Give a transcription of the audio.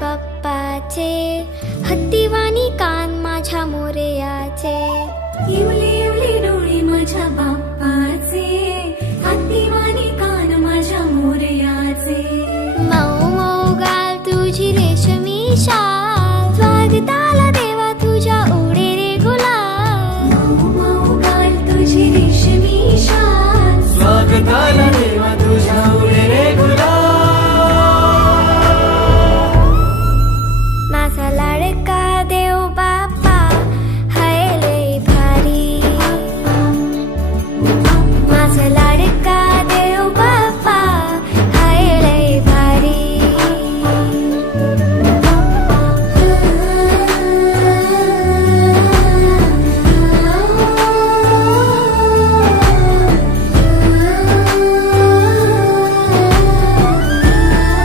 बाप्पाचे, हत्तीवाणी कान माझ्या मोरयाचे. इवले इवले डोळे माझ्या बाप्पाचे, हत्तीवाणी कान माझ्या मोरयाचे. मऊ मऊ गाल तुझी रेशमी शाल, स्वागता